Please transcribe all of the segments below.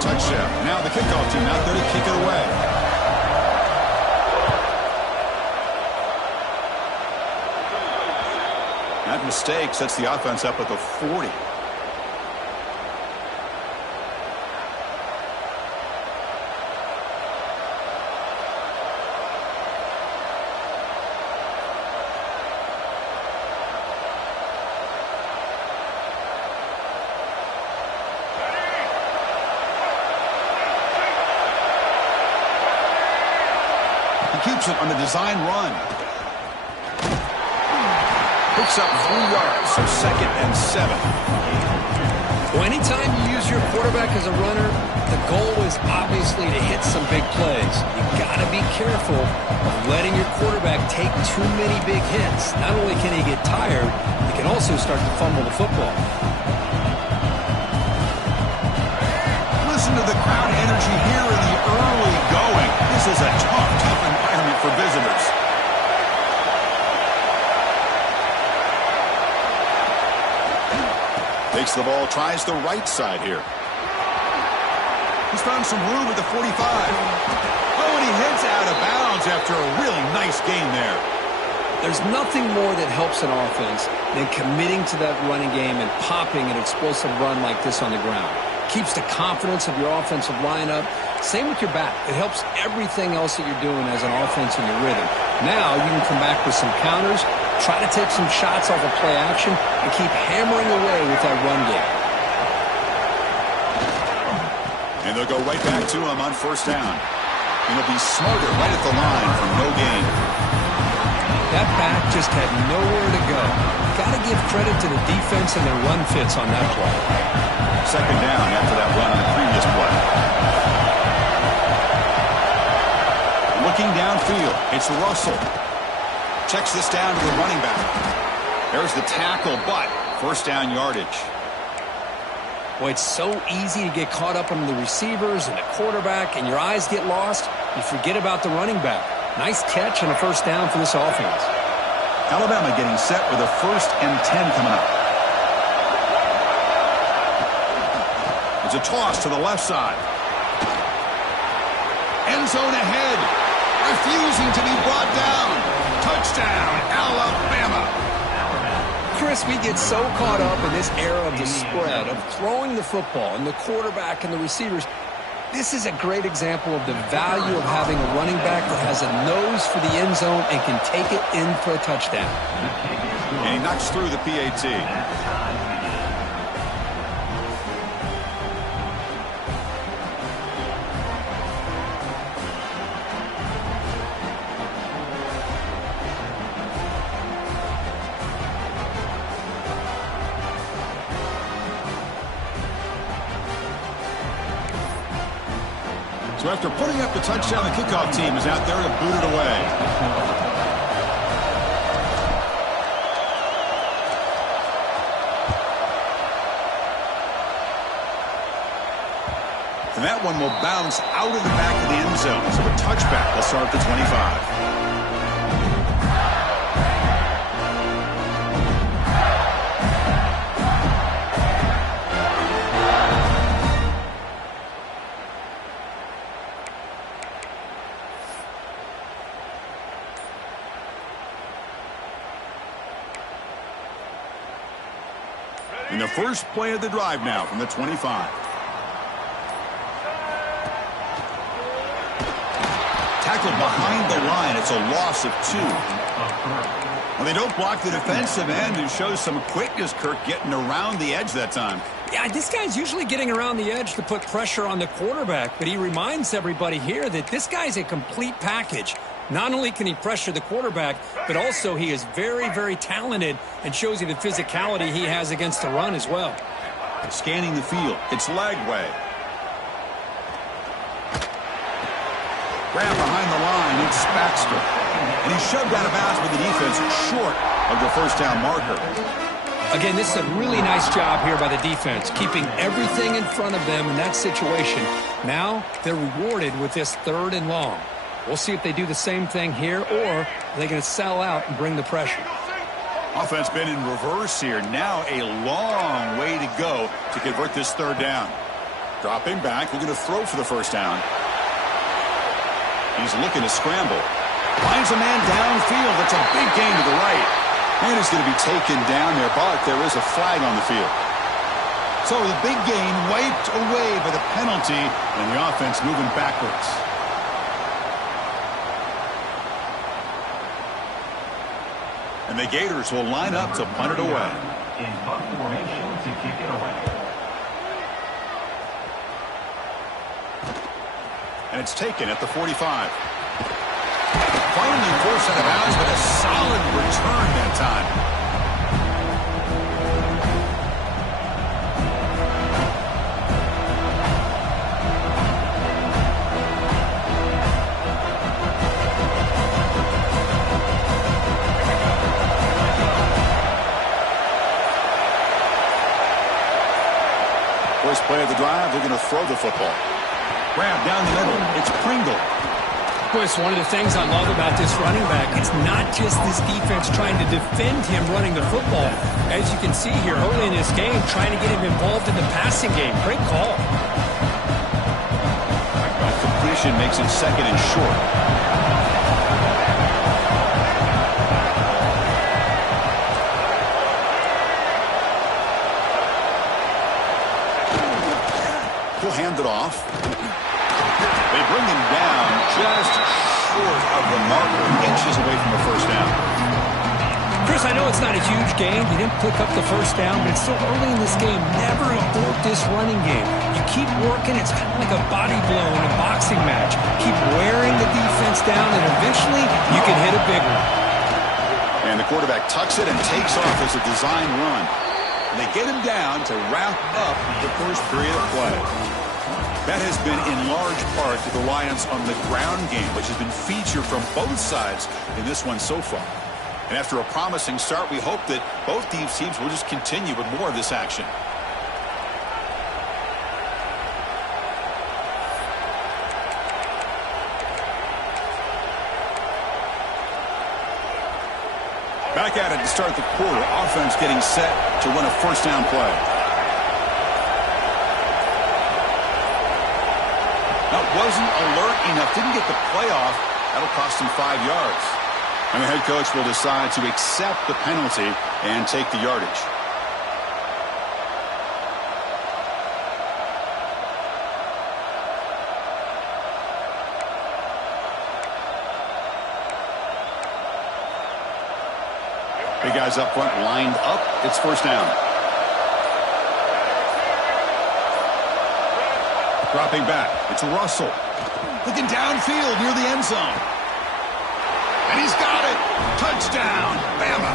touchdown. Now the kickoff team out there to kick it away. That mistake sets the offense up at the 40. Keeps it on the design run. Picks up 3 yards, so 2nd and 7. Well, anytime you use your quarterback as a runner, the goal is obviously to hit some big plays. You got to be careful of letting your quarterback take too many big hits. Not only can he get tired, he can also start to fumble the football. Listen to the crowd energy here in the early going. This is a tough environment for visitors. Takes the ball, tries the right side here. He's found some room at the 45. Oh, and he heads out of bounds after a really nice game there. There's nothing more that helps an offense than committing to that running game and popping an explosive run like this on the ground. Keeps the confidence of your offensive lineup. Same with your back. It helps everything else that you're doing as an offense in your rhythm. Now you can come back with some counters, try to take some shots off of play action, and keep hammering away with that run game. And they'll go right back to him on 1st down. And he'll be smarter right at the line for no gain. That back just had nowhere to go. Got to give credit to the defense and their run fits on that play. 2nd down after that run on the previous play. Looking downfield, it's Russell. Checks this down to the running back. There's the tackle, but 1st down yardage. Boy, it's so easy to get caught up on the receivers and the quarterback, and your eyes get lost. You forget about the running back. Nice catch and a 1st down for this offense. Alabama getting set with a 1st and 10 coming up. It's a toss to the left side. End zone ahead. Refusing to be brought down. Touchdown, Alabama. Chris, we get so caught up in this era of the spread, of throwing the football and the quarterback and the receivers. This is a great example of the value of having a running back that has a nose for the end zone and can take it in for a touchdown. And he knocks through the PAT. So after putting up the touchdown, the kickoff team is out there to boot it away. And that one will bounce out of the back of the end zone. So a touchback will start at the 25. And the first play of the drive now from the 25. Tackled behind the line. It's a loss of 2. Well, they don't block the defensive end, who shows some quickness, Kirk, getting around the edge that time. Yeah, this guy's usually getting around the edge to put pressure on the quarterback, but he reminds everybody here that this guy's a complete package. Not only can he pressure the quarterback, but also he is very, very talented and shows you the physicality he has against the run as well. Scanning the field. It's Lagway. Grab behind the line. It's Baxter. And he's shoved out of bounds with the defense short of the 1st down marker. Again, this is a really nice job here by the defense, keeping everything in front of them in that situation. Now they're rewarded with this 3rd and long. We'll see if they do the same thing here, or are they going to sell out and bring the pressure. Offense been in reverse here. Now a long way to go to convert this 3rd down. Dropping back, looking to throw for the first down. He's looking to scramble. Finds a man downfield. That's a big gain to the right. And he's going to be taken down there, but there is a flag on the field. So the big gain wiped away by the penalty, and the offense moving backwards. And the Gators will line up to punt it away. In punt formation to kick it away. And it's taken at the 45. Finally forced out of bounds, but a solid return that time. First play of the drive, they're going to throw the football. Grab down the middle. It's Pringle. Boy, it's one of the things I love about this running back. It's not just this defense trying to defend him running the football. As you can see here early in this game, trying to get him involved in the passing game. Great call. Completion makes it second and short. He'll hand it off. They bring him down just short of the marker, inches away from the first down. Chris, I know it's not a huge gain. You didn't pick up the first down, but it's so early in this game. Never abort this running game. You keep working. It's kind of like a body blow in a boxing match. Keep wearing the defense down, and eventually you can hit a big one. And the quarterback tucks it and takes off as a design run. And they get him down to wrap up the first period of play. That has been in large part the reliance on the ground game, which has been featured from both sides in this one so far. And after a promising start, we hope that both these teams will just continue with more of this action. Back at it to start the quarter. Offense getting set to run a first down play. That wasn't alert enough. Didn't get the play off. That'll cost him 5 yards. And the head coach will decide to accept the penalty and take the yardage. Big guys up front lined up. It's first down. Dropping back. It's Russell. Looking downfield near the end zone. And he's got it. Touchdown, Bama.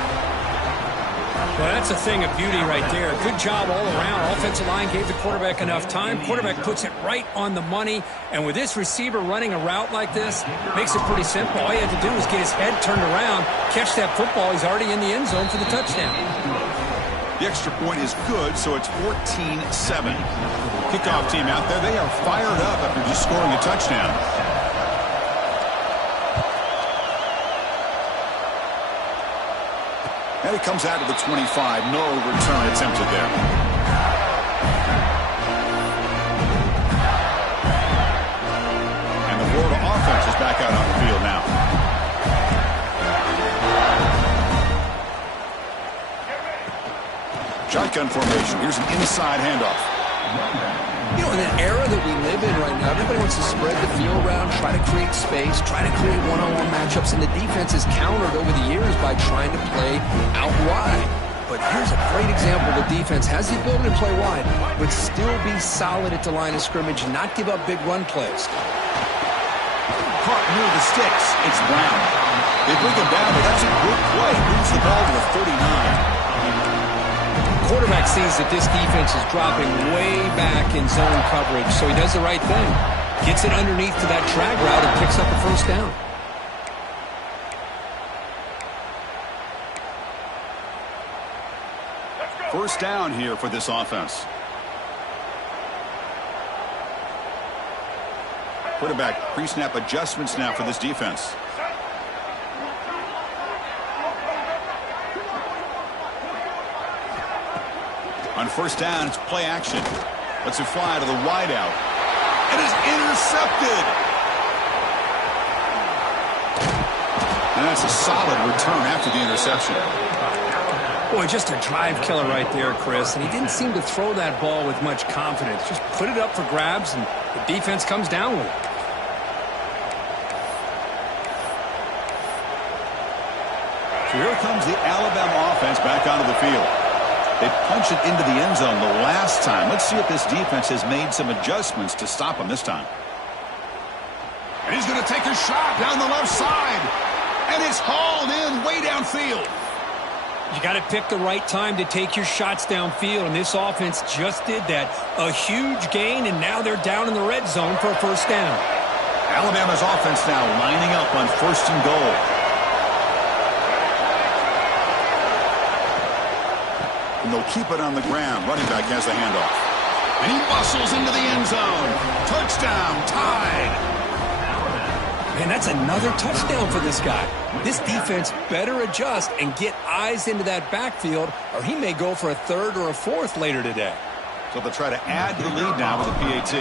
Well, that's a thing of beauty right there. Good job all around. Offensive line gave the quarterback enough time. Quarterback puts it right on the money. And with this receiver running a route like this, makes it pretty simple. All he had to do was get his head turned around, catch that football. He's already in the end zone for the touchdown. The extra point is good, so it's 14-7. Kickoff team out there, they are fired up after just scoring a touchdown. And it comes out to the 25. No return attempted there. And the Florida offense is back out on the field now. Shotgun formation. Here's an inside handoff. You know, in the era that we live in right now, everybody wants to spread the field around, try to create space, try to create one-on-one matchups, and the defense has countered over the years by trying to play out wide. But here's a great example. The defense has the ability to play wide, but still be solid at the line of scrimmage and not give up big run plays. Caught near the sticks. It's Brown. They bring him down, but that's a good play. Moves the ball to the 39. Quarterback sees that this defense is dropping way back in zone coverage, so he does the right thing. Gets it underneath to that drag route and picks up a first down. First down here for this offense. Quarterback pre-snap adjustments now for this defense. On first down, it's play action. Lets it fly to the wideout. It is intercepted. And that's a solid return after the interception. Boy, just a drive killer right there, Chris. And he didn't seem to throw that ball with much confidence. Just put it up for grabs, and the defense comes down with it. So here comes the Alabama offense back onto the field. They punched it into the end zone the last time. Let's see if this defense has made some adjustments to stop him this time. And he's going to take a shot down the left side. And it's hauled in way downfield. You got to pick the right time to take your shots downfield, and this offense just did that. A huge gain, and now they're down in the red zone for a first down. Alabama's offense now lining up on 1st and goal. And they'll keep it on the ground. Running back has the handoff. And he bustles into the end zone. Touchdown, tied. Man, that's another touchdown for this guy. This defense better adjust and get eyes into that backfield, or he may go for a 3rd or a 4th later today. So they'll try to add to the lead now with a PAT.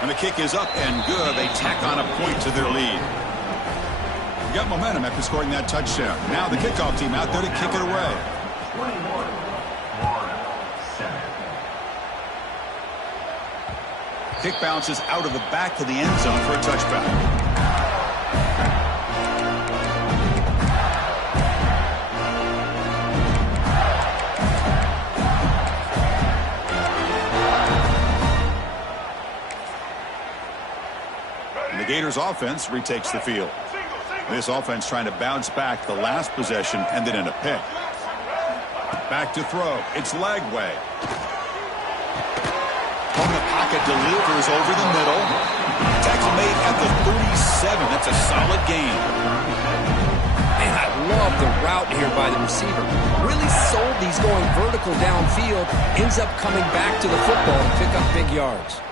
And the kick is up and good. They tack on a point to their lead. Got momentum after scoring that touchdown. Now the kickoff team out there to kick it away. 21, Florida, 7. Kick bounces out of the back to the end zone for a touchback. And the Gators offense retakes the field. This offense trying to bounce back the last possession and then in a pick. Back to throw. It's Lagway. From the pocket, delivers over the middle. Tackle made at the 37. That's a solid gain. Man, I love the route here by the receiver. Really sold these going vertical downfield. Ends up coming back to the football to pick up big yards.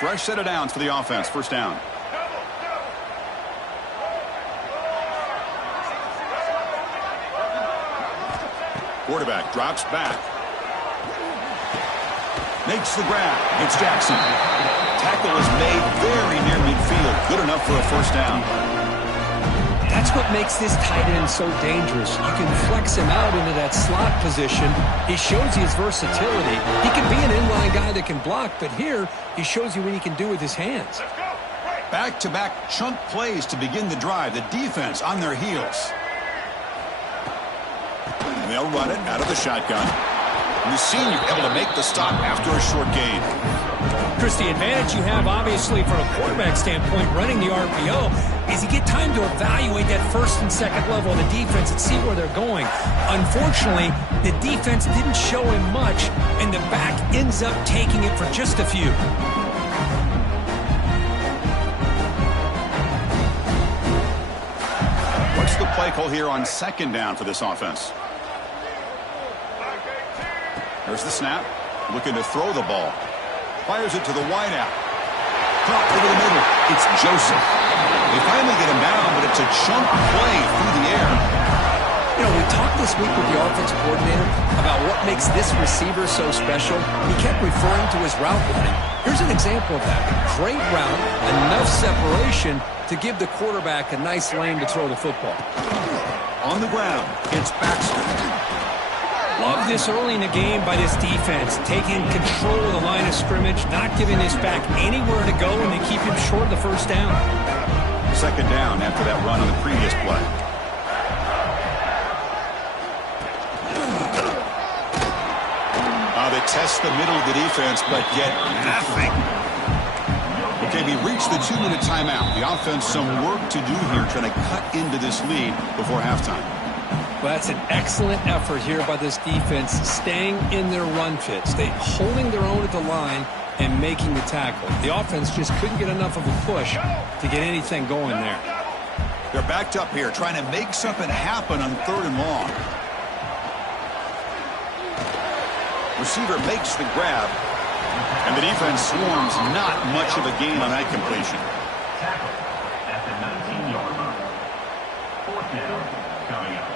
Fresh set of downs for the offense. First down. Quarterback drops back. Makes the grab. It's Jackson. Tackle is made very near midfield. Good enough for a first down. That's what makes this tight end so dangerous. You can flex him out into that slot position. He shows you his versatility. He can be an inline guy that can block, but here he shows you what he can do with his hands. Back-to-back chunk plays to begin the drive. The defense on their heels. And they'll run it out of the shotgun. And the senior able to make the stop after a short gain. Chris, the advantage you have, obviously, from a quarterback standpoint, running the RPO, is you get time to evaluate that first and second level of the defense and see where they're going. Unfortunately, the defense didn't show him much, and the back ends up taking it for just a few. What's the play call here on second down for this offense? There's the snap. Looking to throw the ball. Fires it to the wideout. Caught over the middle. It's Joseph. They finally get him down, but it's a chunk play through the air. You know, we talked this week with the offensive coordinator about what makes this receiver so special. He kept referring to his route running. Here's an example of that. Great route, enough separation to give the quarterback a nice lane to throw the football. On the ground, it's Baxter. Love this early in the game by this defense, taking control of the line of scrimmage, not giving this back anywhere to go, and they keep him short of the first down. Second down after that run on the previous play. They test the middle of the defense, but get nothing. Okay, we reached the 2-minute timeout. The offense some work to do here, trying to cut into this lead before halftime. Well, that's an excellent effort here by this defense, staying in their run fits. They holding their own at the line and making the tackle. The offense just couldn't get enough of a push to get anything going there. They're backed up here, trying to make something happen on 3rd and long. Receiver makes the grab, and the defense swarms. Not much of a gain on that completion. Tackle at the 19-yard line. 4th down coming up.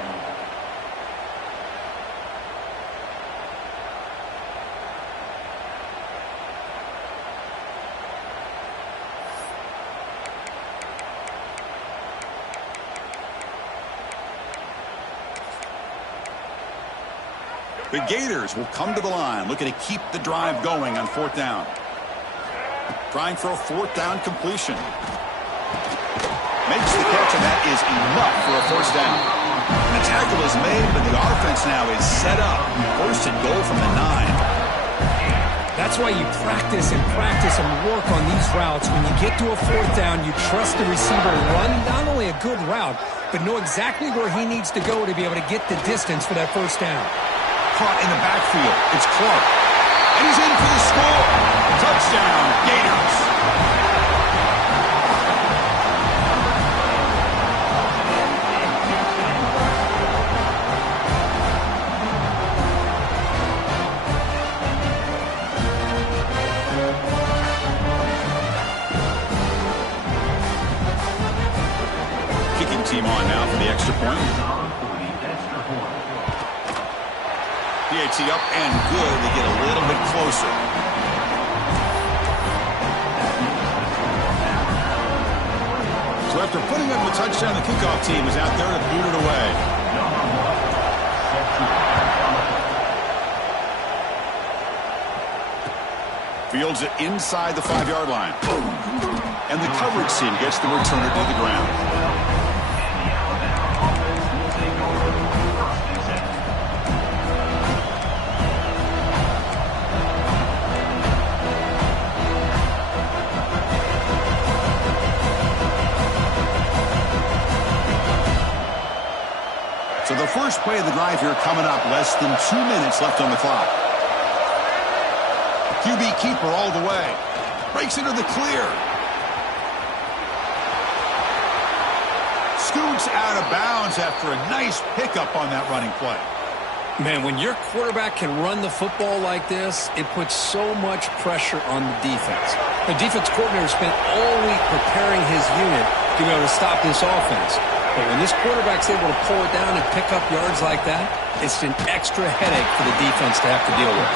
The Gators will come to the line, looking to keep the drive going on 4th down. Trying for a 4th down completion. Makes the catch, and that is enough for a 1st down. The tackle is made, but the offense now is set up. 1st and goal from the 9. That's why you practice and work on these routes. When you get to a 4th down, you trust the receiver to run not only a good route, but know exactly where he needs to go to be able to get the distance for that 1st down. Caught in the backfield. It's Clark. And he's in for the score. Touchdown, Gators. Kicking team on now for the extra point. PAT up and good. They get a little bit closer. So after putting up a touchdown, the kickoff team is out there to boot it away. Fields it inside the 5-yard line. And the coverage team gets the returner to the ground. So the first play of the drive here coming up, less than 2 minutes left on the clock. QB keeper all the way. Breaks into the clear. Scoots out of bounds after a nice pickup on that running play. Man, when your quarterback can run the football like this, it puts so much pressure on the defense. The defense coordinator spent all week preparing his unit to be able to stop this offense. But when this quarterback's able to pull it down and pick up yards like that, it's an extra headache for the defense to have to deal with.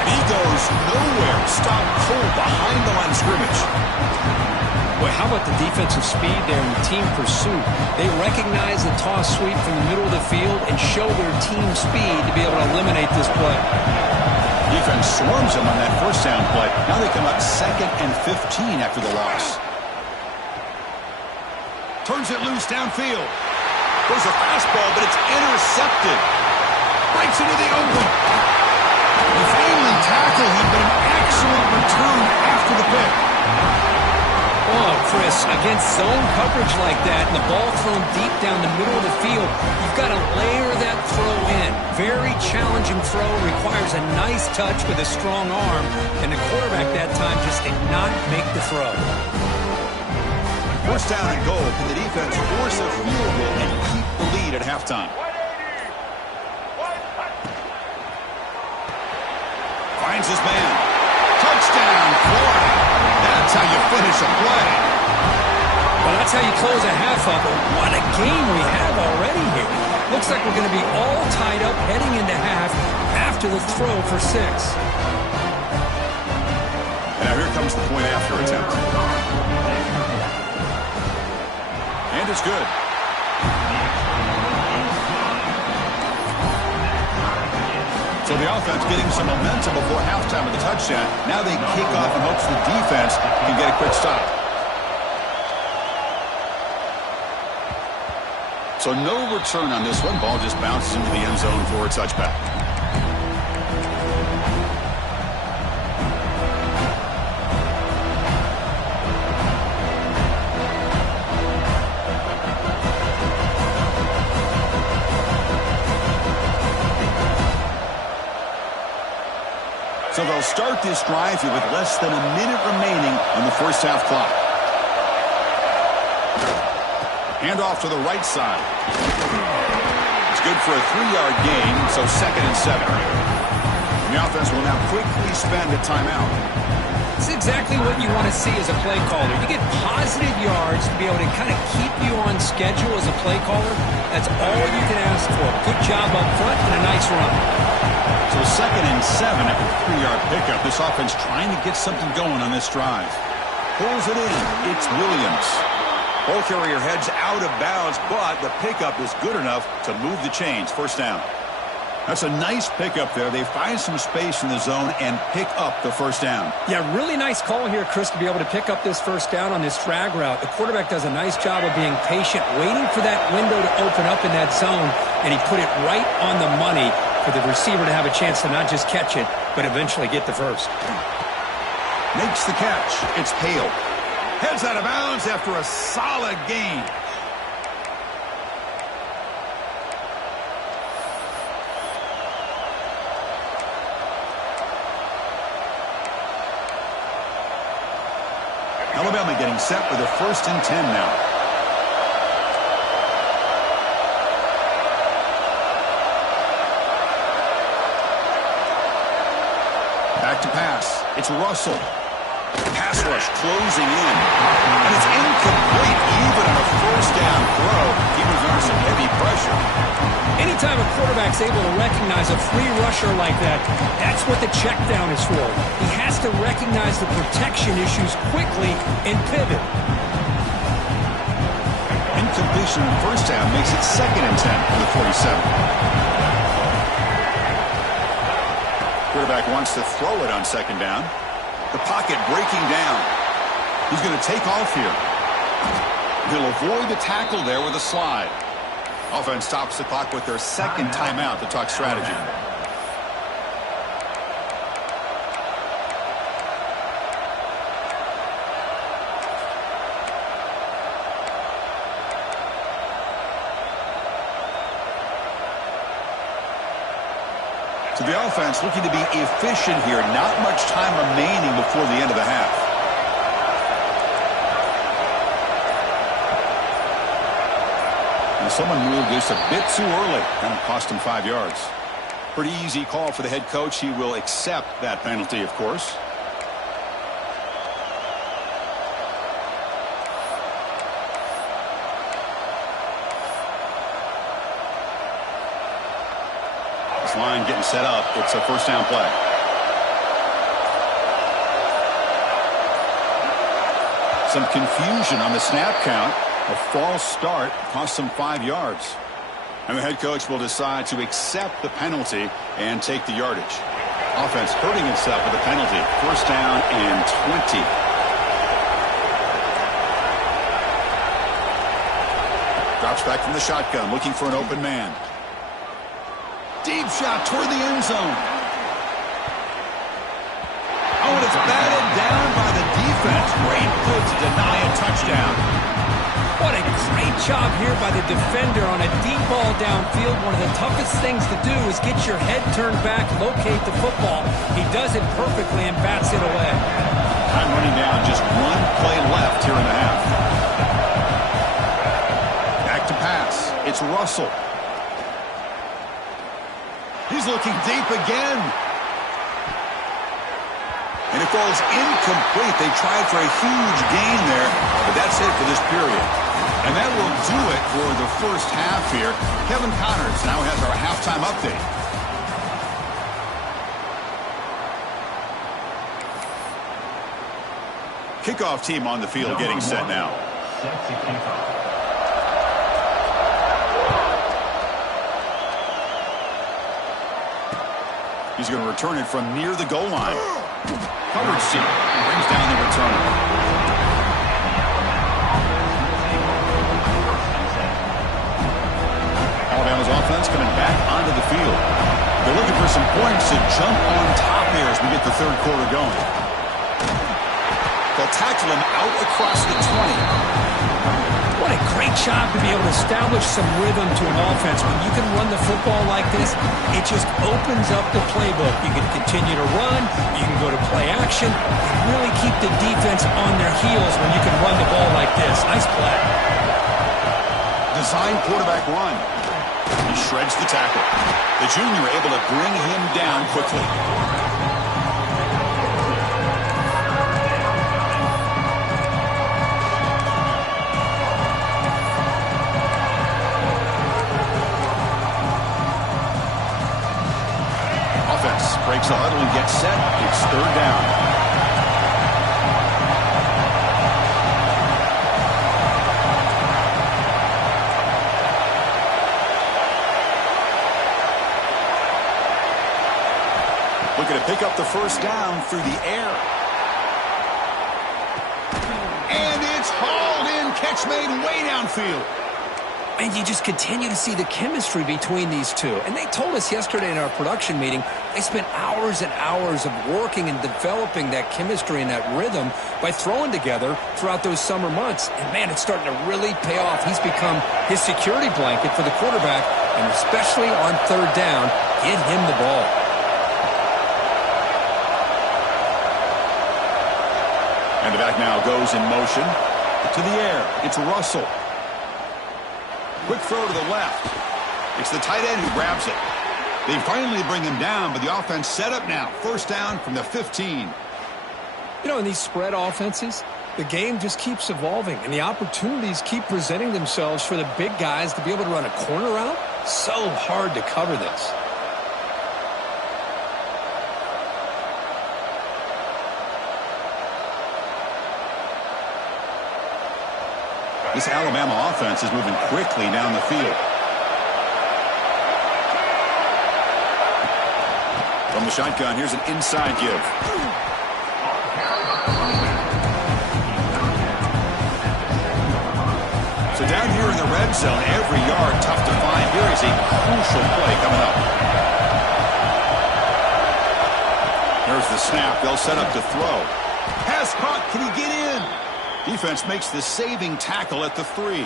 And he goes nowhere. Stop cold behind the line of scrimmage. Boy, how about the defensive speed there in the team pursuit? They recognize the toss sweep from the middle of the field and show their team speed to be able to eliminate this play. Defense swarms him on that 1st down play. Now they come up 2nd and 15 after the loss. Turns it loose downfield. There's a fastball, but it's intercepted. Breaks into the open. They finally tackle him, but an excellent return after the pick. Oh, Chris, against zone coverage like that and the ball thrown deep down the middle of the field, you've got to layer that throw in. Very challenging throw, requires a nice touch with a strong arm, and the quarterback that time just did not make the throw. 1st down and goal. Can the defense force a field goal and keep the lead at halftime? Finds his man. Touchdown, Florida. That's how you finish a play. Well, that's how you close a half up. What a game we have already here. Looks like we're going to be all tied up heading into half after the throw for 6. Now here comes the point after attempt. And it's good. So the offense getting some momentum before halftime of the touchdown. Now they kick off in hopes the defense can get a quick stop. So no return on this one. Ball just bounces into the end zone for a touchback. So they'll start this drive here with less than a minute remaining on the 1st half clock. Handoff to the right side. It's good for a 3-yard gain, so 2nd and 7. And the offense will now quickly spend a timeout. It's exactly what you want to see as a play caller. You get positive yards to be able to kind of keep you on schedule as a play caller. That's all you can ask for. Good job up front and a nice run. So 2nd and 7 after a 3-yard pickup. This offense trying to get something going on this drive. Pulls it in. It's Williams. Ball carrier heads out of bounds, but the pickup is good enough to move the chains. 1st down. That's a nice pickup there. They find some space in the zone and pick up the first down. Yeah, really nice call here, Chris, to be able to pick up this first down on this drag route. The quarterback does a nice job of being patient, waiting for that window to open up in that zone, and he put it right on the money for the receiver to have a chance to not just catch it, but eventually get the first. Makes the catch. It's Hale. Heads out of bounds after a solid gain. Alabama getting set with a 1st and 10 now. Back to pass. It's Russell. Pass rush closing in. And it's incomplete even on a 1st down throw. He was under some heavy pressure. Anytime a quarterback's able to recognize a free rusher like that, that's what the check down is for. He has to recognize the protection issues quickly and pivot. Incompletion on 1st down makes it 2nd and 10 for the 47. Quarterback wants to throw it on 2nd down. The pocket breaking down. He's going to take off here. He'll avoid the tackle there with a slide. Offense stops the clock with their 2nd timeout to talk strategy. So the offense looking to be efficient here. Not much time remaining before the end of the half. And someone moved this a bit too early. That'll cost him 5 yards. Pretty easy call for the head coach. He will accept that penalty, of course. This line getting set up. It's a 1st down play. Some confusion on the snap count. A false start cost them 5 yards. And the head coach will decide to accept the penalty and take the yardage. Offense hurting itself with a penalty. 1st down and 20. Drops back from the shotgun, looking for an open man. Deep shot toward the end zone. Oh, and it's batted down by the defense. Great move to deny a touchdown. What a great job here by the defender on a deep ball downfield. One of the toughest things to do is get your head turned back, locate the football. He does it perfectly and bats it away. Time running down, just 1 play left here in the half. Back to pass. It's Russell. He's looking deep again. And it falls incomplete. They tried for a huge gain there, but that's it for this period. And that will do it for the 1st half here. Kevin Connors now has our halftime update. Kickoff team on the field getting set now. Set to kickoff. He's going to return it from near the goal line. Coverage seat brings down the return. Alabama's offense coming back onto the field. They're looking for some points to jump on top here as we get the 3rd quarter going. They'll tackle him out across the 20. What a great job to be able to establish some rhythm to an offense. When you can run the football like this, it just opens up the playbook. You can continue to run, you can go to play action, and really keep the defense on their heels when you can run the ball like this. Nice play. Design quarterback run. He shreds the tackle. The junior able to bring him down quickly. Breaks the huddle and gets set. It's 3rd down. Looking to pick up the first down through the air. And it's hauled in. Catch made way downfield. And you just continue to see the chemistry between these two. And they told us yesterday in our production meeting, they spent hours and hours of working and developing that chemistry and that rhythm by throwing together throughout those summer months. And, man, it's starting to really pay off. He's become his security blanket for the quarterback, and especially on third down, get him the ball. And the back now goes in motion to the air. It's Russell. Quick throw to the left. It's the tight end who grabs it. They finally bring him down, but the offense set up now. First down from the 15. You know, in these spread offenses, the game just keeps evolving, and the opportunities keep presenting themselves for the big guys to be able to run a corner route. So hard to cover this. This Alabama offense is moving quickly down the field. From the shotgun, here's an inside give. So down here in the red zone, every yard tough to find. Here is a crucial play coming up. There's the snap. They'll set up to throw. Pass caught. Can he get in? Defense makes the saving tackle at the 3.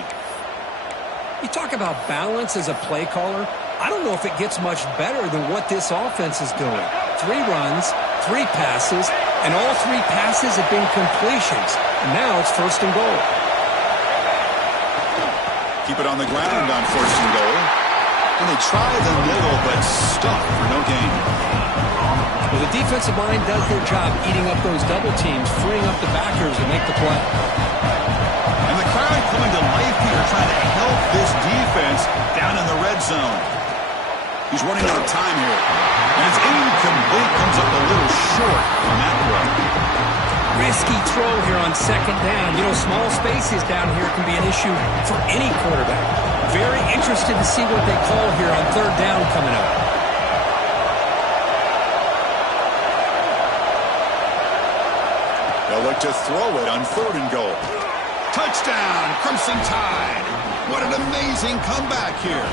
You talk about balance as a play caller. I don't know if it gets much better than what this offense is doing. 3 runs, 3 passes, and all 3 passes have been completions. And now it's first and goal. Keep it on the ground on first and goal. And they try the middle, but stuck for no gain. Well, the defensive line does their job eating up those double teams, freeing up the backers to make the play. And the crowd coming to life here, trying to help this defense down in the red zone. He's running out of time here. And it's incomplete. Comes up a little short on that throw. Risky throw here on second down. You know, small spaces down here can be an issue for any quarterback. Very interested to see what they call here on third down coming up. They'll look to throw it on third and goal. Touchdown, Crimson Tide. What an amazing comeback here.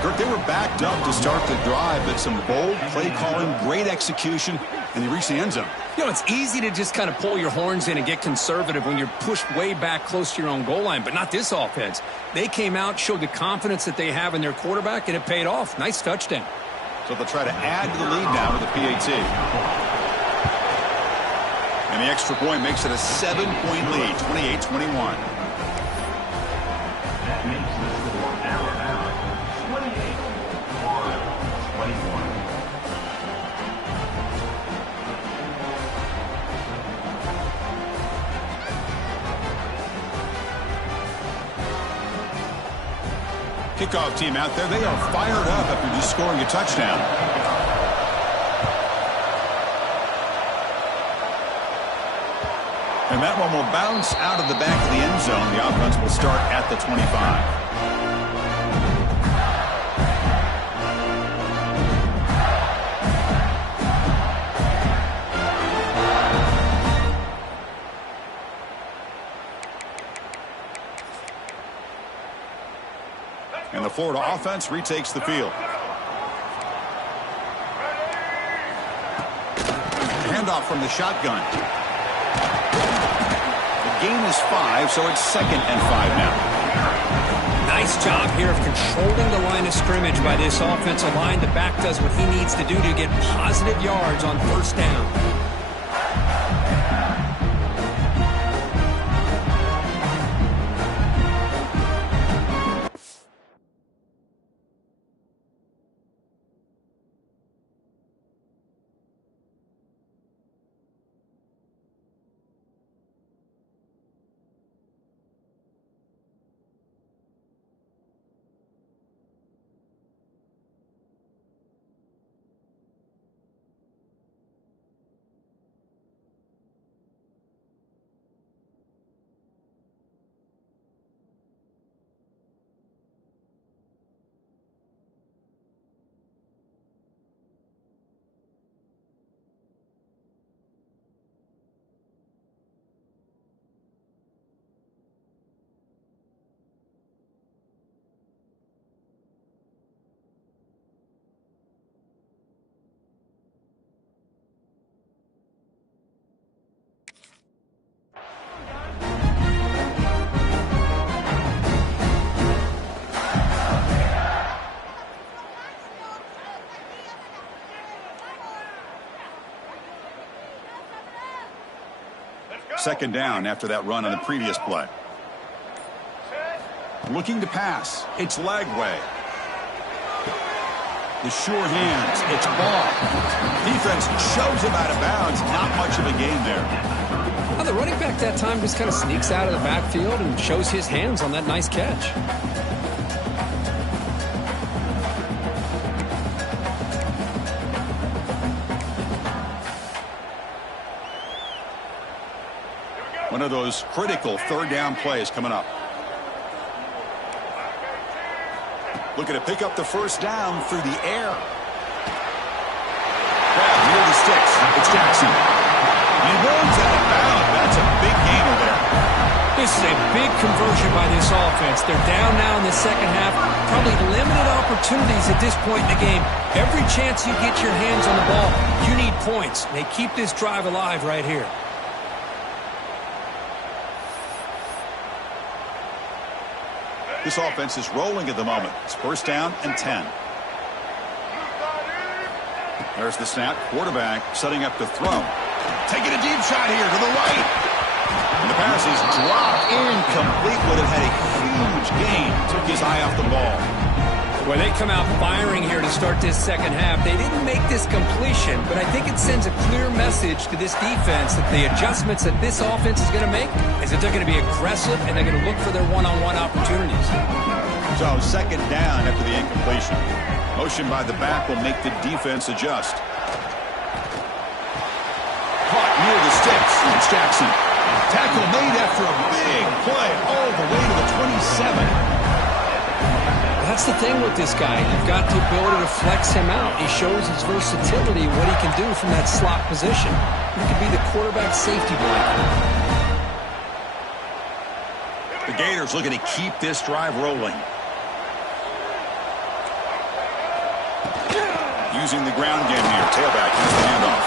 Kirk, they were backed up to start the drive, but some bold play calling, great execution, and they reached the end zone. You know, it's easy to just kind of pull your horns in and get conservative when you're pushed way back close to your own goal line, but not this offense. They came out, showed the confidence that they have in their quarterback, and it paid off. Nice touchdown. So they'll try to add to the lead now with a PAT. And the extra point makes it a 7-point lead, 28-21. That makes the score Alabama 28, Florida 21. Kickoff team out there, they are fired up after just scoring a touchdown. And that one will bounce out of the back of the end zone. The offense will start at the 25. And the Florida offense retakes the field. Handoff from the shotgun. The gain is 5, so it's 2nd and 5 now. Nice job here of controlling the line of scrimmage by this offensive line. The back does what he needs to do to get positive yards on first down. Second down after that run on the previous play. Looking to pass. It's Lagway. The sure hands. It's Ball. Defense shoves him out of bounds. Not much of a gain there. Well, the running back that time just kind of sneaks out of the backfield and shows his hands on that nice catch. One of those critical third down plays coming up. Looking to pick up the first down through the air. Grab near the sticks. It's Jackson. He runs out of bounds. That's a big gainer there. This is a big conversion by this offense. They're down now in the second half. Probably limited opportunities at this point in the game. Every chance you get your hands on the ball, you need points. They keep this drive alive right here. This offense is rolling at the moment. It's first down and 10. There's the snap. Quarterback setting up to throw. Taking a deep shot here to the right. And the pass is dropped. Incomplete. Would have had a huge gain. Took his eye off the ball. Well, they come out firing here to start this second half. They didn't make this completion, but I think it sends a clear message to this defense that the adjustments that this offense is going to make is that they're going to be aggressive and they're going to look for their one-on-one opportunities. So second down after the incompletion. Motion by the back will make the defense adjust. Caught near the sticks. It's Jackson. Tackle made after a big play all the way to the 27. That's the thing with this guy. You've got the ability to flex him out. He shows his versatility, what he can do from that slot position. He could be the quarterback safety blanket. The Gators looking to keep this drive rolling. Using the ground game here. Tailback has the handoff.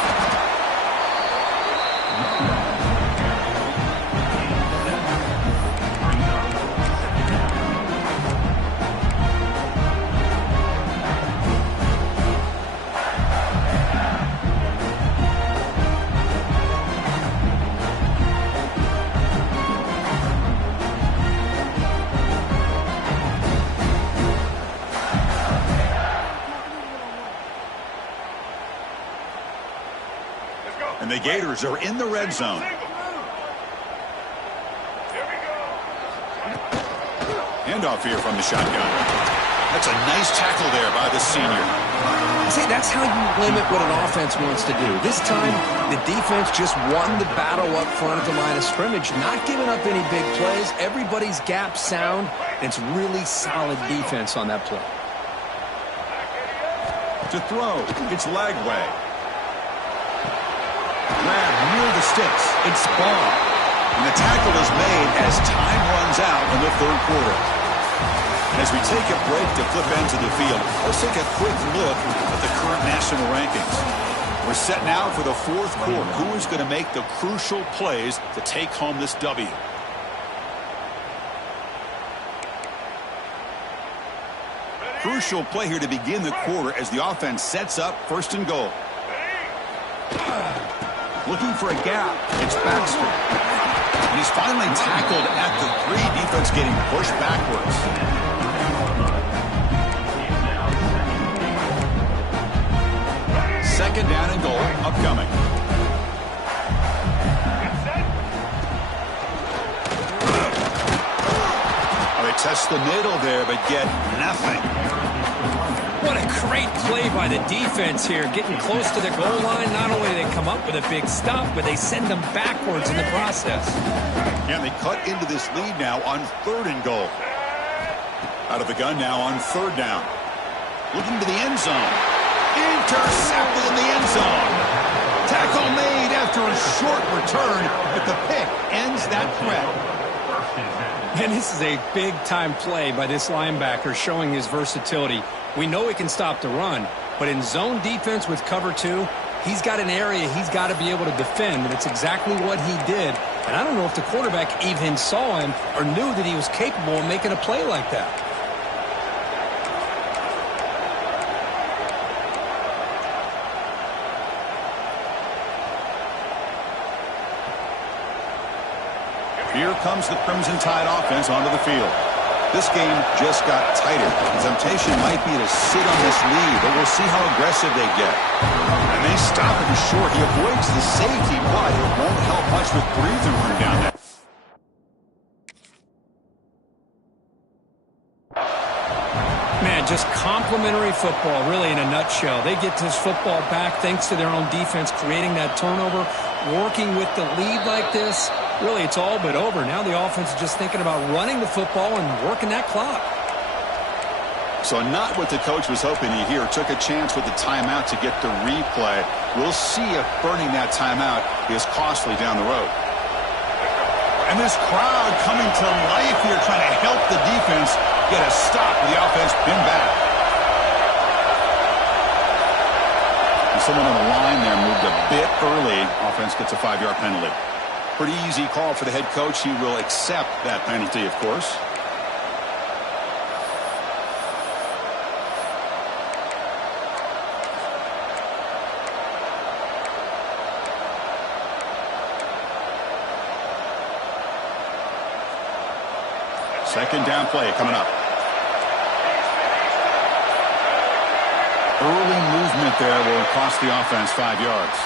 The Gators are in the red zone. Handoff here from the shotgun. That's a nice tackle there by the senior. See, that's how you limit what an offense wants to do. This time, the defense just won the battle up front at the line of scrimmage, not giving up any big plays. Everybody's gap sound. It's really solid defense on that play. To throw, it's Lagway. Grab near the sticks. It's Ball. And the tackle is made as time runs out in the third quarter. As we take a break to flip ends of the field, let's take a quick look at the current national rankings. We're set now for the fourth quarter. Who is going to make the crucial plays to take home this W? Crucial play here to begin the quarter as the offense sets up first and goal. Looking for a gap. It's Baxter. And he's finally tackled at the 3. Defense getting pushed backwards. Second down and goal upcoming. Oh, they test the middle there, but get nothing. What a great play by the defense here, getting close to the goal line. Not only do they come up with a big stop, but they send them backwards in the process. And they cut into this lead now on third and goal. Out of the gun now on third down. Looking to the end zone. Intercepted in the end zone. Tackle made after a short return, but the pick ends that threat. And this is a big-time play by this linebacker, showing his versatility. We know he can stop the run, but in zone defense with cover 2, he's got an area he's got to be able to defend, and it's exactly what he did. And I don't know if the quarterback even saw him or knew that he was capable of making a play like that. Here comes the Crimson Tide offense onto the field. This game just got tighter. The temptation might be to sit on this lead, but we'll see how aggressive they get. And they stop him short. He avoids the safety, but it won't help much with breathing room down there. Man, just complimentary football, really, in a nutshell. They get this football back thanks to their own defense, creating that turnover, working with the lead like this. Really, it's all but over. Now the offense is just thinking about running the football and working that clock. So not what the coach was hoping to hear. Took a chance with the timeout to get the replay. We'll see if burning that timeout is costly down the road. And this crowd coming to life here, trying to help the defense get a stop with the offense pinned back. And someone on the line there moved a bit early. Offense gets a 5-yard penalty. Pretty easy call for the head coach. He will accept that penalty, of course. Second down play coming up. Early movement there will cost the offense 5 yards.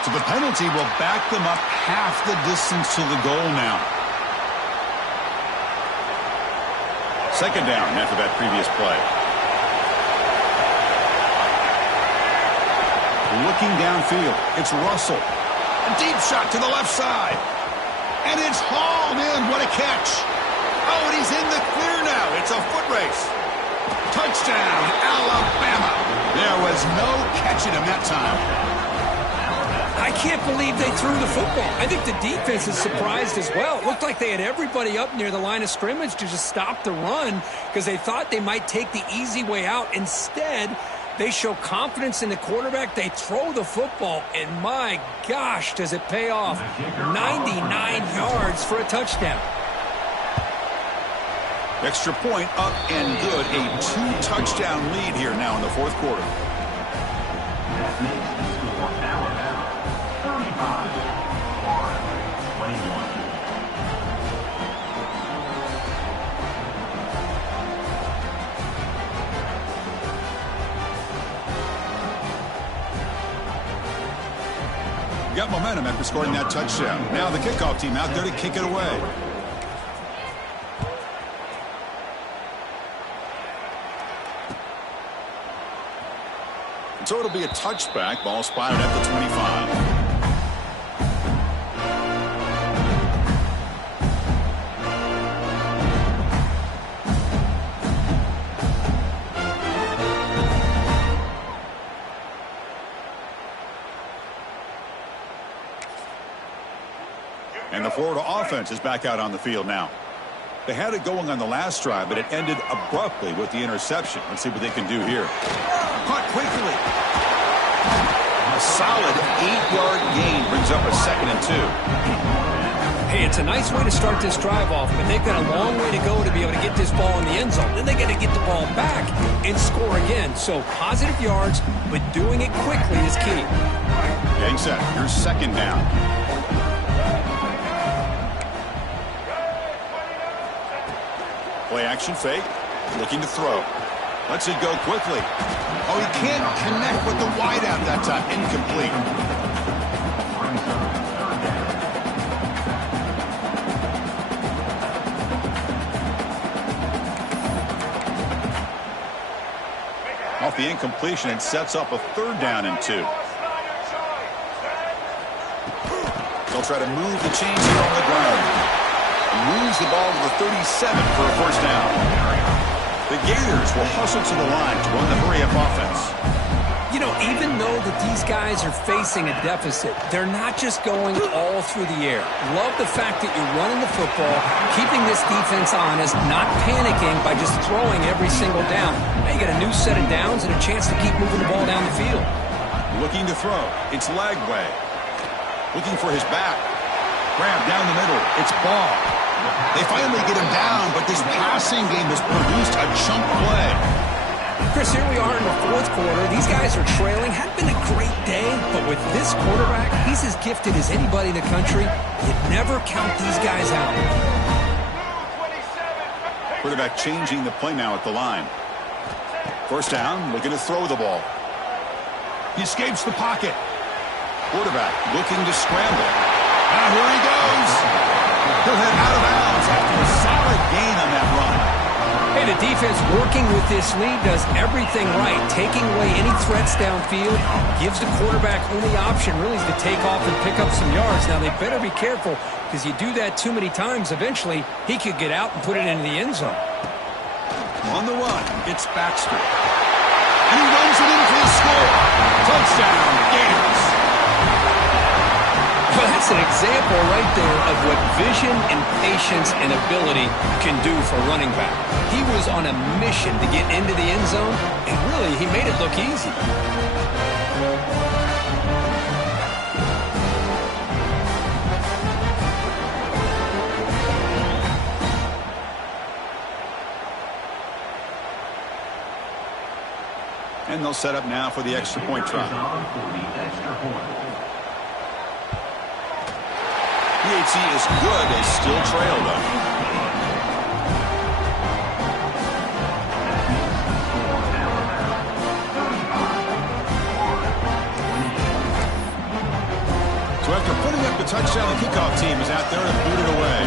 So the penalty will back them up half the distance to the goal now. Second down after that previous play. Looking downfield, it's Russell. A deep shot to the left side. And it's hauled in. What a catch. Oh, and he's in the clear now. It's a foot race. Touchdown, Alabama. There was no catching him that time. I can't believe they threw the football. I think the defense is surprised as well. It looked like they had everybody up near the line of scrimmage to just stop the run because they thought they might take the easy way out. Instead, they show confidence in the quarterback. They throw the football, and my gosh, does it pay off. 99 yards for a touchdown. Extra point up and good. A 2-touchdown lead here now in the fourth quarter. That makes the score Alabama 35-21. Got momentum after scoring that touchdown. Now the kickoff team out there to kick it away. So it'll be a touchback. Ball spotted at the 25. And the Florida offense is back out on the field now. They had it going on the last drive, but it ended abruptly with the interception. Let's see what they can do here. Caught quickly. A solid 8-yard gain brings up a 2nd and 2. Hey, it's a nice way to start this drive off, but they've got a long way to go to be able to get this ball in the end zone. Then they got to get the ball back and score again. So positive yards, but doing it quickly is key. Getting set. Here's 2nd down. Play action fake. Looking to throw. Lets it go quickly. Oh, he can't connect with the wideout that time. Incomplete. Off the incompletion, it sets up a 3rd down and 2. They'll try to move the chains here on the ground. Moves the ball to the 37 for a 1st down. The Gators will hustle to the line to run the hurry-up offense. You know, even though that these guys are facing a deficit, they're not just going all through the air. Love the fact that you're running the football, keeping this defense honest, not panicking by just throwing every single down. Now you got a new set of downs and a chance to keep moving the ball down the field. Looking to throw. It's Lagway. Looking for his back. Grab down the middle. It's Ball. They finally get him down, but this passing game has produced a chunk play. Chris, here we are in the fourth quarter. These guys are trailing. Hadn't been a great day, but with with this quarterback, he's as gifted as anybody in the country. You never count these guys out. Quarterback changing the play now at the line. First down, looking to throw the ball. He escapes the pocket. Quarterback looking to scramble. Now here he goes. He'll head out of bounds after a solid gain on that run. Hey, the defense working with this lead does everything right. Taking away any threats downfield gives the quarterback only option really is to take off and pick up some yards. Now, they better be careful because you do that too many times, eventually he could get out and put it into the end zone. On the run, it's Baxter. And he runs it in for the score. Touchdown, Gators. Well, that's an example right there of what vision and patience and ability can do for a running back. He was on a mission to get into the end zone, and really, he made it look easy. And they'll set up now for the extra point try. PAT is good. They still trail, though. So after putting up the touchdown, the kickoff team is out there to boot it away.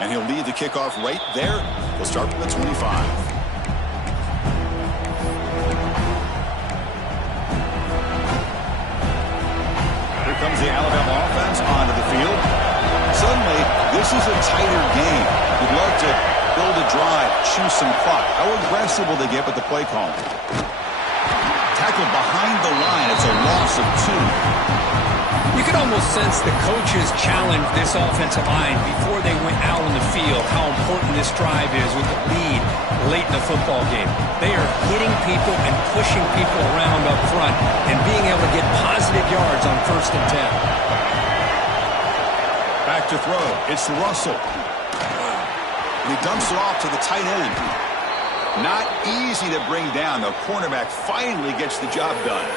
And he'll lead the kickoff right there. We'll start from the 25. Comes the Alabama offense onto the field. Suddenly, this is a tighter game. You'd love to build a drive, choose some clock. How aggressive will they get with the play call? Tackled behind the line. It's a loss of 2. You can almost sense the coaches challenge this offensive line before they went out on the field, how important this drive is with the lead late in the football game. They are hitting people and pushing people around up front and being able to get positive yards on 1st and 10. Back to throw. It's Russell. And he dumps it off to the tight end. Not easy to bring down. The cornerback finally gets the job done.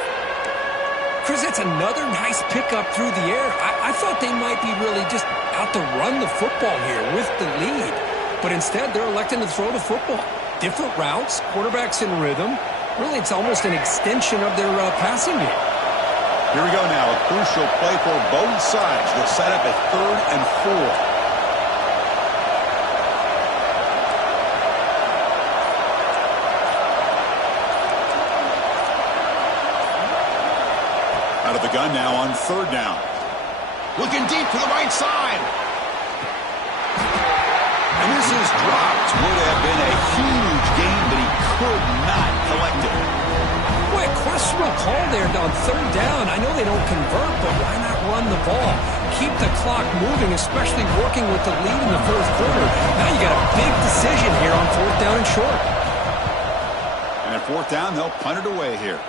Chris, that's another nice pickup through the air. I thought they might be really just out to run the football here with the lead. But instead, they're electing to throw the football. Different routes, quarterbacks in rhythm. Really, it's almost an extension of their passing game. Here we go now. A crucial play for both sides. They'll set up at 3rd and 4. Out of the gun now on 3rd down. Looking deep to the right side. And this is dropped. Would have been a huge gain, but he could not collect it. Boy, a questionable call there on 3rd down. I know they don't convert, but why not run the ball? Keep the clock moving, especially working with the lead in the 4th quarter. Now you got a big decision here on 4th down and short. And at 4th down, they'll punt it away here.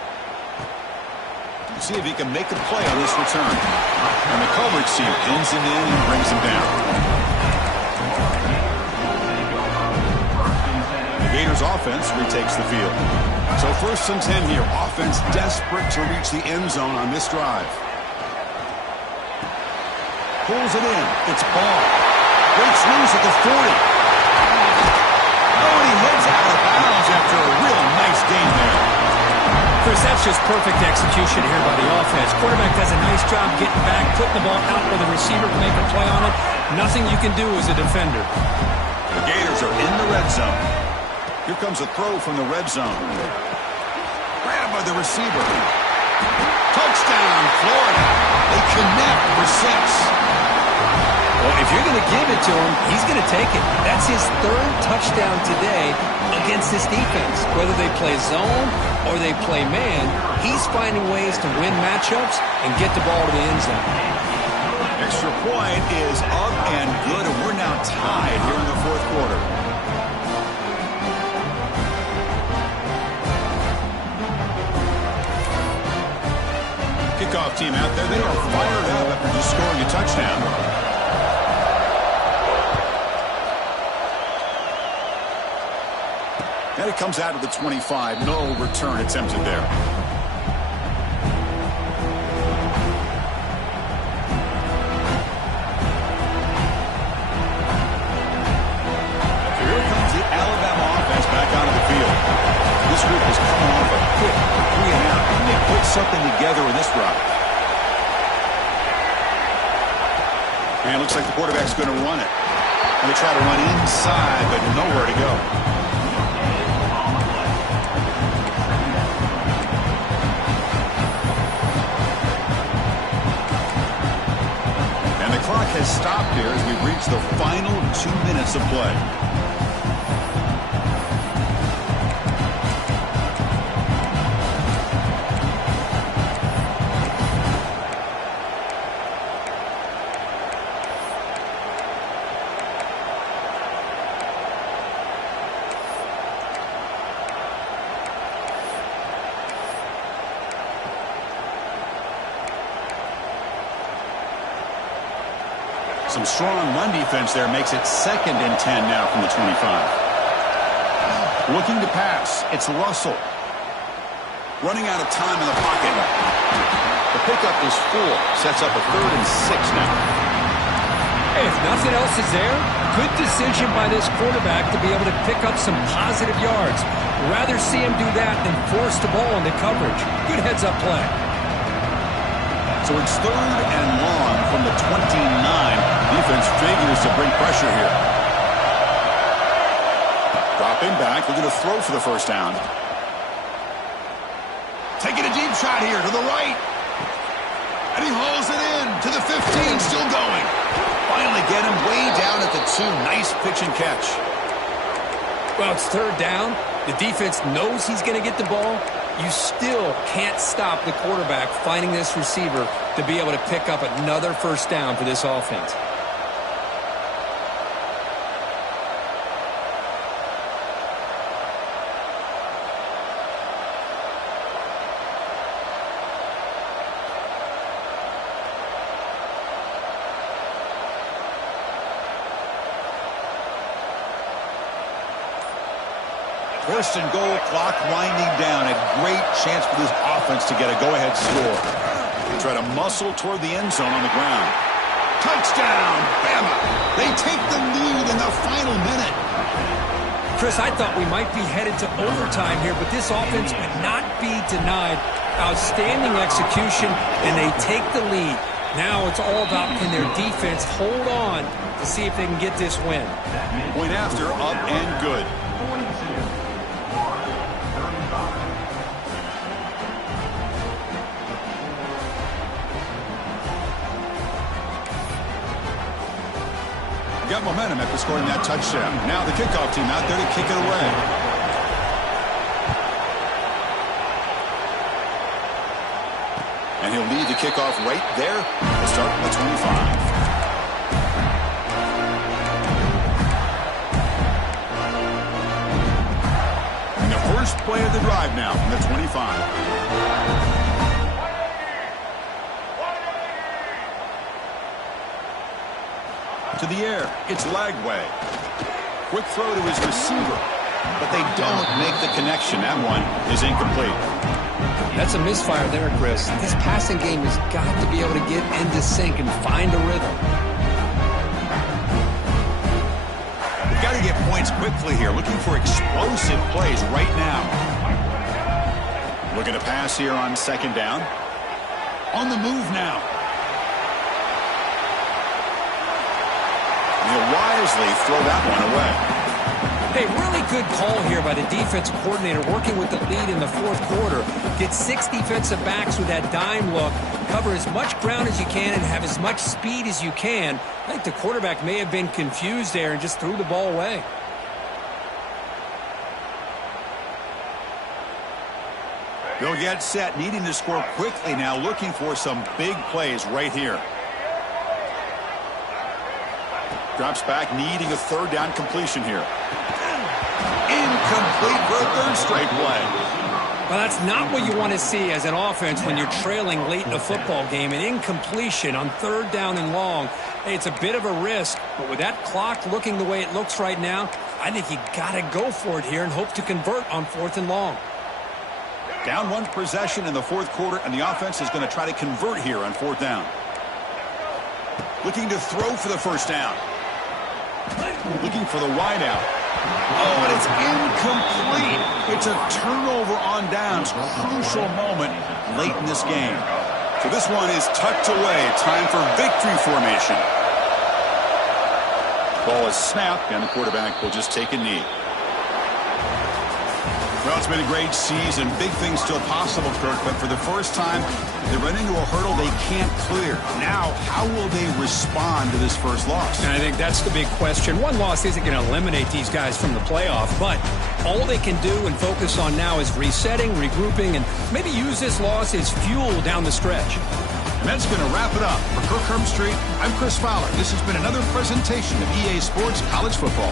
See if he can make a play on this return. And the coverage team pins him in and brings him down. The Gators offense retakes the field. So 1st and 10 here. Offense desperate to reach the end zone on this drive. Pulls it in. It's Ball. Breaks loose at the 40. Oh, and he heads out of bounds after a real nice game there. Chris, that's just perfect execution here by the offense. Quarterback does a nice job getting back, putting the ball out where the receiver can make a play on it. Nothing you can do as a defender. The Gators are in the red zone. Here comes a throw from the red zone. Grabbed by the receiver. Touchdown, Florida. They connect for 6. Well, if you're going to give it to him, he's going to take it. That's his 3rd touchdown today against this defense. Whether they play zone or they play man, he's finding ways to win matchups and get the ball to the end zone. Extra point is up and good, and we're now tied here in the 4th quarter. Kickoff team out there, they are fired up after just scoring a touchdown. And it comes out of the 25. No return attempted there. Here comes the Alabama offense back onto the field. This group is coming off a quick 3-and-out, and they put something together in this drive. And it looks like the quarterback's going to run it. And they try to run inside, but nowhere to go. And the clock has stopped here as we reach the final 2 minutes of play. Some strong run defense there makes it 2nd and 10 now from the 25. Looking to pass. It's Russell. Running out of time in the pocket. The pickup is 4. Sets up a 3rd and 6 now. Hey, if nothing else is there, good decision by this quarterback to be able to pick up some positive yards. Rather see him do that than force the ball into coverage. Good heads-up play. So it's 3rd and long from the 29. Defense figures to bring pressure here. Dropping back, looking to throw for the first down. Taking a deep shot here to the right. And he hauls it in to the 15, still going. Finally get him way down at the 2. Nice pitch and catch. Well, it's 3rd down. The defense knows he's going to get the ball. You still can't stop the quarterback finding this receiver to be able to pick up another first down for this offense. First and goal, clock winding down. A great chance for this offense to get a go-ahead score. They try to muscle toward the end zone on the ground. Touchdown, Bama. They take the lead in the final minute. Chris, I thought we might be headed to overtime here, but this offense would not be denied. Outstanding execution, and they take the lead. Now it's all about, can their defense hold on to see if they can get this win. Point after, up and good. Got momentum after scoring that touchdown. Now the kickoff team out there to kick it away. And he'll lead the kickoff right there. We'll start at the 25. And the first play of the drive now from the 25. To the air, it's Lagway. Quick throw to his receiver, but they don't make the connection. That one is incomplete. That's a misfire there, Chris. This passing game has got to be able to get into sync and find a rhythm. We've got to get points quickly here. Looking for explosive plays right now. Looking to pass here on 2nd down. On the move now. He'll wisely throw that one away. Hey, really good call here by the defensive coordinator working with the lead in the 4th quarter. Get 6 defensive backs with that dime look. Cover as much ground as you can and have as much speed as you can. I think the quarterback may have been confused there and just threw the ball away. They'll get set, needing to score quickly now, looking for some big plays right here. Drops back, needing a 3rd down completion here. Incomplete for a 3rd straight play. Well, that's not what you want to see as an offense when you're trailing late in a football game. An incompletion on 3rd down and long. Hey, it's a bit of a risk, but with that clock looking the way it looks right now, I think you got to go for it here and hope to convert on 4th and long. Down 1 possession in the 4th quarter, and the offense is going to try to convert here on 4th down. Looking to throw for the first down. Looking for the wide out. Oh, and it's incomplete. It's a turnover on downs. Crucial moment late in this game. So this one is tucked away. Time for victory formation. Ball is snapped, and the quarterback will just take a knee. Well, it's been a great season. Big things still possible, Kirk, but for the first time, they run into a hurdle they can't clear. Now, how will they respond to this first loss? And I think that's the big question. One loss isn't going to eliminate these guys from the playoff, but all they can do and focus on now is resetting, regrouping, and maybe use this loss as fuel down the stretch. And that's going to wrap it up. For Kirk Herbstreit, I'm Chris Fowler. This has been another presentation of EA Sports College Football.